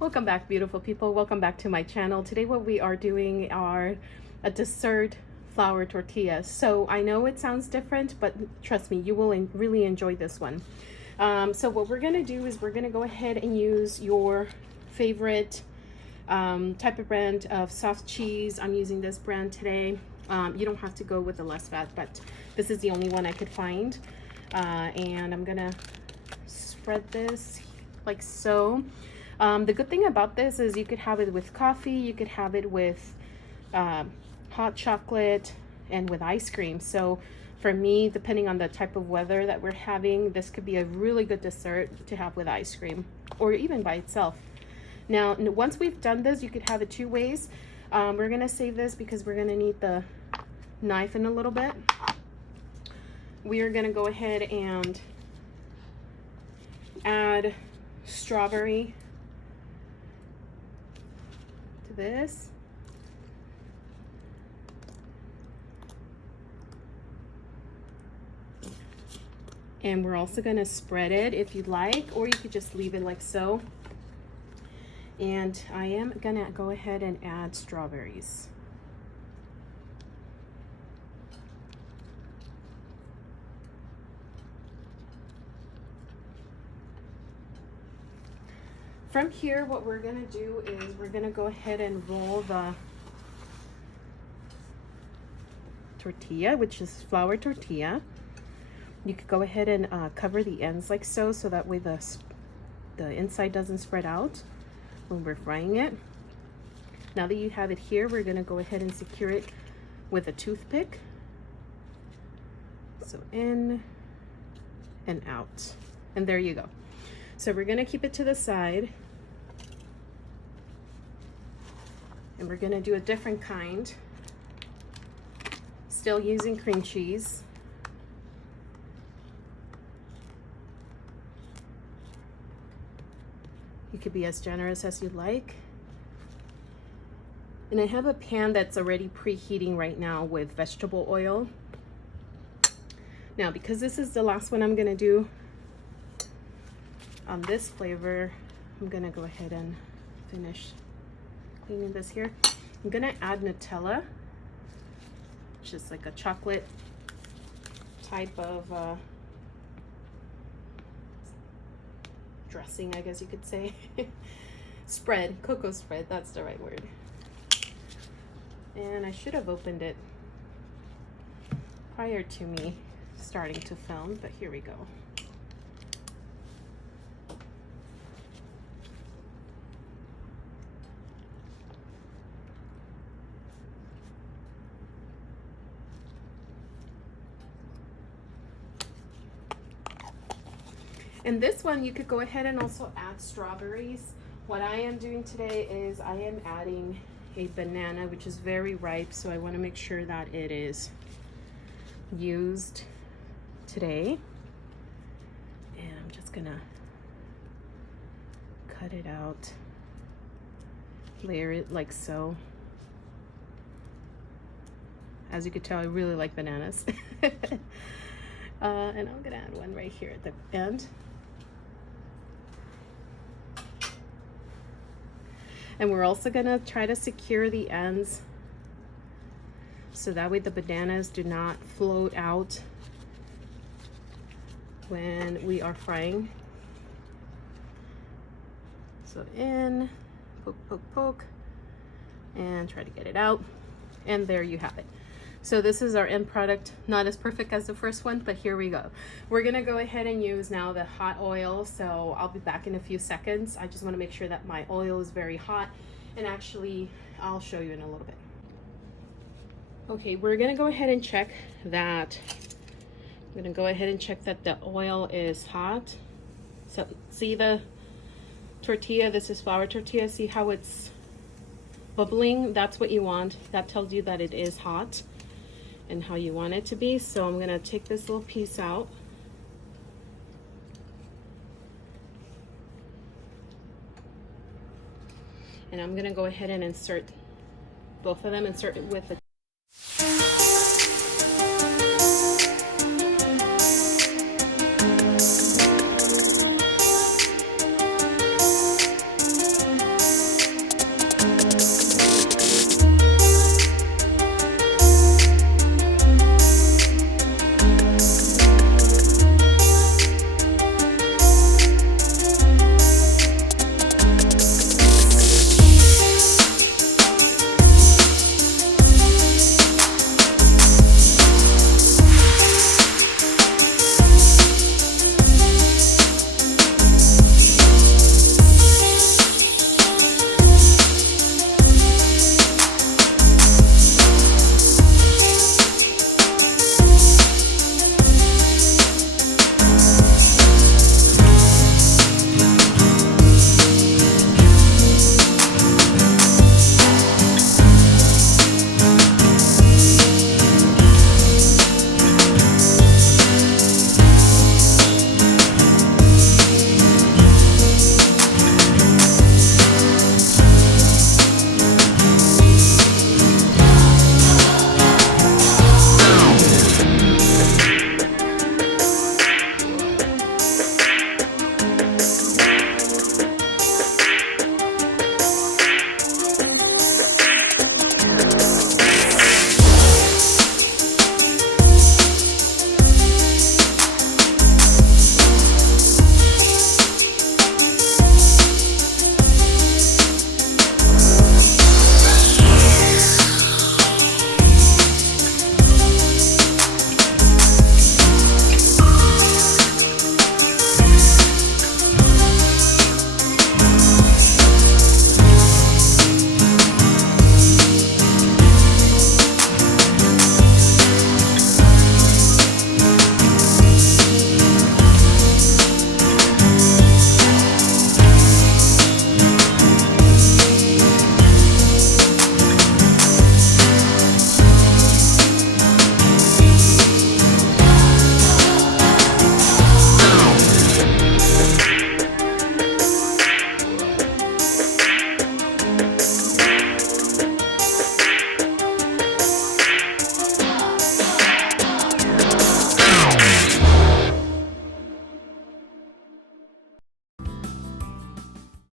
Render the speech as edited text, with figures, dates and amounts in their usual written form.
Welcome back, beautiful people. Welcome back to my channel. Today what we are doing are a dessert flour tortillas. So I know it sounds different, but trust me, you will really enjoy this one. So what we're gonna do is we're gonna go ahead and use your favorite type of brand of soft cheese. I'm using this brand today. You don't have to go with the less fat, but this is the only one I could find. And I'm gonna spread this like so. The good thing about this is you could have it with coffee, you could have it with hot chocolate and with ice cream. So for me, depending on the type of weather that we're having, this could be a really good dessert to have with ice cream or even by itself. Now, once we've done this, you could have it two ways. We're gonna save this because we're gonna need the knife in a little bit. We are gonna go ahead and add strawberry to this. And we're also gonna spread it if you'd like, or you could just leave it like so. And I am gonna go ahead and add strawberries. From here, what we're gonna do is we're gonna go ahead and roll the tortilla, which is flour tortilla. You could go ahead and cover the ends like so, so that way the inside doesn't spread out when we're frying it. Now that you have it here, we're gonna go ahead and secure it with a toothpick. So in and out, and there you go. So we're gonna keep it to the side, and we're gonna do a different kind, still using cream cheese. You could be as generous as you like. And I have a pan that's already preheating right now with vegetable oil. Now, because this is the last one I'm gonna do on this flavor, I'm gonna go ahead and finish cleaning this here. I'm gonna add Nutella, which is like a chocolate type of dressing, I guess you could say. Spread, cocoa spread, that's the right word. And I should have opened it prior to me starting to film, but here we go. And this one, you could go ahead and also add strawberries. What I am doing today is I am adding a banana, which is very ripe, so I want to make sure that it is used today. And I'm just gonna cut it out, layer it like so. As you could tell, I really like bananas. And I'm gonna add one right here at the end. And we're also gonna try to secure the ends so that way the bananas do not float out when we are frying. So in, poke, poke, poke, and try to get it out. And there you have it. So this is our end product. Not as perfect as the first one, but here we go. We're gonna go ahead and use now the hot oil. So I'll be back in a few seconds. I just wanna make sure that my oil is very hot. And actually, I'll show you in a little bit. Okay, we're gonna go ahead and check that. I'm gonna go ahead and check that the oil is hot. So see the tortilla, this is flour tortilla. See how it's bubbling? That's what you want. That tells you that it is hot and how you want it to be. So I'm gonna take this little piece out. And I'm gonna go ahead and insert both of them, insert it with a